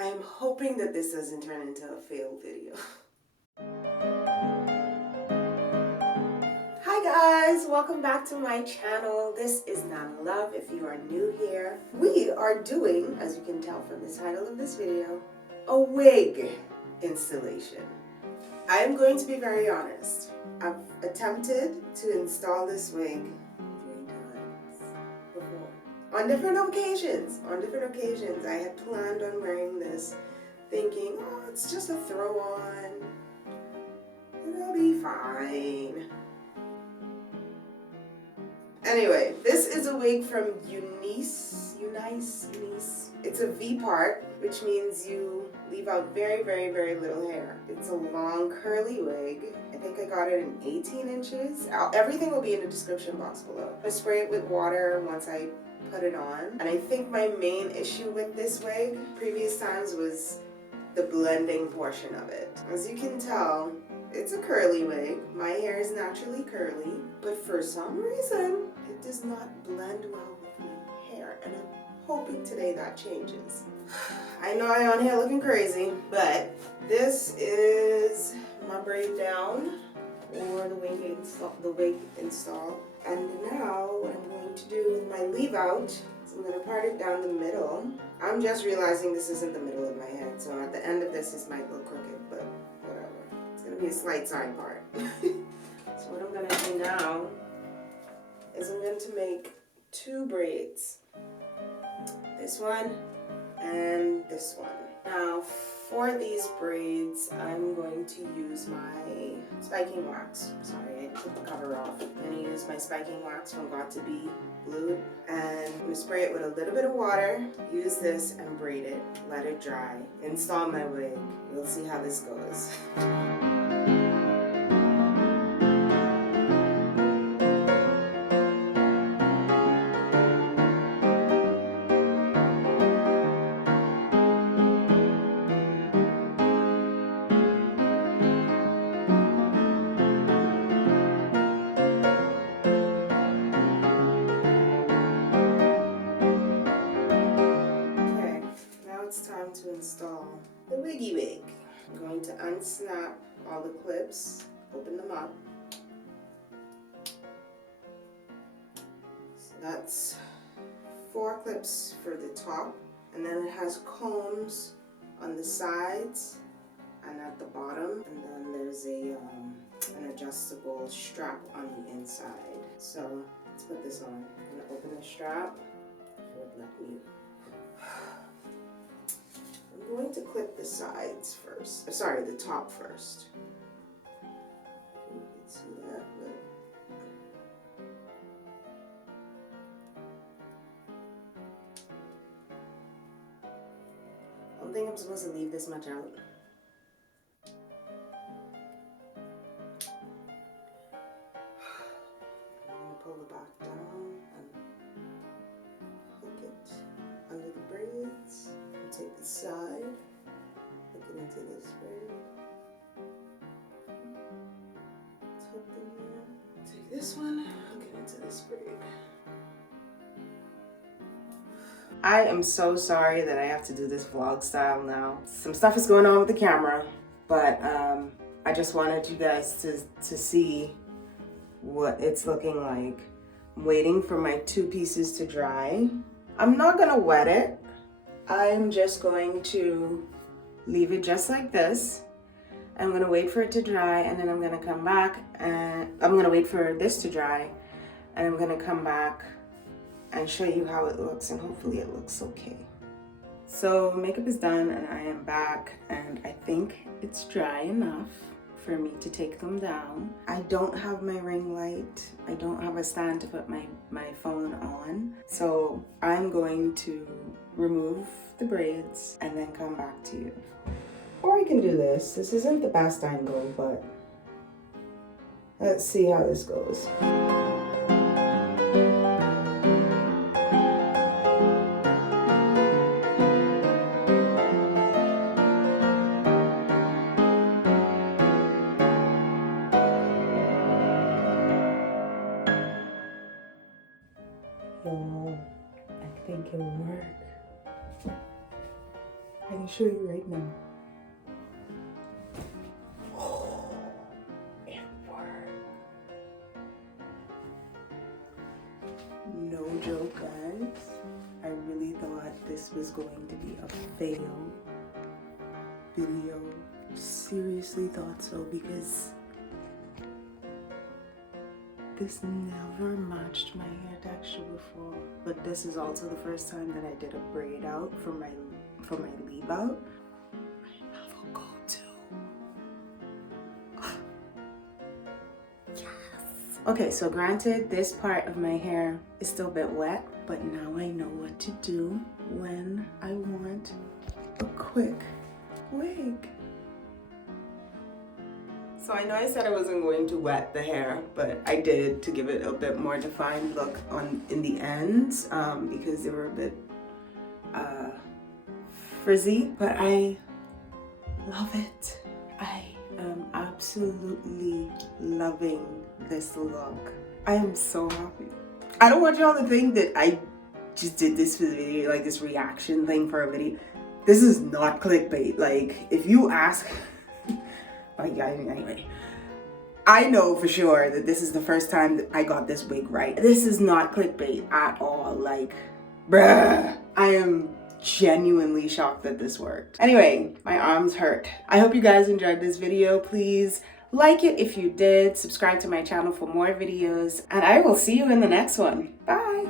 I'm hoping that this doesn't turn into a fail video. Hi guys, welcome back to my channel. This is Nana Love if you are new here. We are doing, as you can tell from the title of this video, a wig installation. I am going to be very honest. I've attempted to install this wig 3 times before. On different occasions. I had planned on wearing this thinking, oh, it's just a throw on. It'll be fine. Anyway, this is a wig from Unice. It's a V-part, which means you leave out very, very, very little hair. It's a long curly wig. I think I got it in 18 inches. Everything will be in the description box below. I spray it with water once I put it on. And I think my main issue with this wig previous times was the blending portion of it. As you can tell, it's a curly wig. My hair is naturally curly, but for some reason, it does not blend well with my hair, and I'm hoping today that changes. I know I'm on here looking crazy, but this is my braid down or the wig install. And now what I'm going to do with my leave out is I'm going to part it down the middle. I'm just realizing this isn't the middle of my head, so at the end of this might look crooked, but whatever. It's going to be a slight side part. So what I'm going to do now is I'm going to make 2 braids. This one and this one. Now for these braids, I'm going to use my spiking wax. Sorry, I took the cover off. I'm going to use my spiking wax from Got to Be Glued. And I'm going to spray it with a little bit of water. Use this and braid it. Let it dry. Install my wig. You'll see how this goes. It's time to install the wiggy wig. I'm going to unsnap all the clips, open them up. So that's 4 clips for the top, and then it has combs on the sides and at the bottom, and then there's an adjustable strap on the inside. So let's put this on. I'm going to open the strap. I'm going to clip the sides first. Sorry, the top first. You can see that, but I don't think I'm supposed to leave this much out. I'm going to pull the back down and hook it under the braids. Take the side, hook it into this braid. It's hooked in there. Take this one, hook it into this braid. I am so sorry that I have to do this vlog style now. Some stuff is going on with the camera, but I just wanted you guys to see what it's looking like. I'm waiting for my 2 pieces to dry. I'm not gonna wet it. I'm just going to leave it just like this. I'm going to wait for it to dry, and then I'm going to come back, and I'm going to wait for this to dry, and I'm going to come back and show you how it looks, and hopefully it looks okay. So makeup is done, and I am back, and I think it's dry enough for me to take them down. I don't have my ring light. I don't have a stand to put my phone on. So I'm going to remove the braids and then come back to you. Or I can do this. This isn't the best angle, but let's see how this goes. Yo, I think it'll work. I can show you right now. It worked. No joke, guys. I really thought this was going to be a fail video. Seriously thought so, because this never matched my hair texture before. But this is also the first time that I did a braid out for my leave out. I have a go-to. Yes. Okay, so granted, this part of my hair is still a bit wet, but now I know what to do when I want a quick wig. So I know I said I wasn't going to wet the hair, but I did to give it a bit more defined look in the ends, because they were a bit frizzy, but I love it. I am absolutely loving this look. I am so happy. I don't want y'all to think that I just did this for the video, like this reaction thing for a video. This is not clickbait. Like, if you ask, anyway, I know for sure that this is the first time that I got this wig right. This is not clickbait at all. Like, bruh, I am genuinely shocked that this worked. Anyway, my arms hurt. I hope you guys enjoyed this video. Please like it if you did. Subscribe to my channel for more videos, and I will see you in the next one. Bye.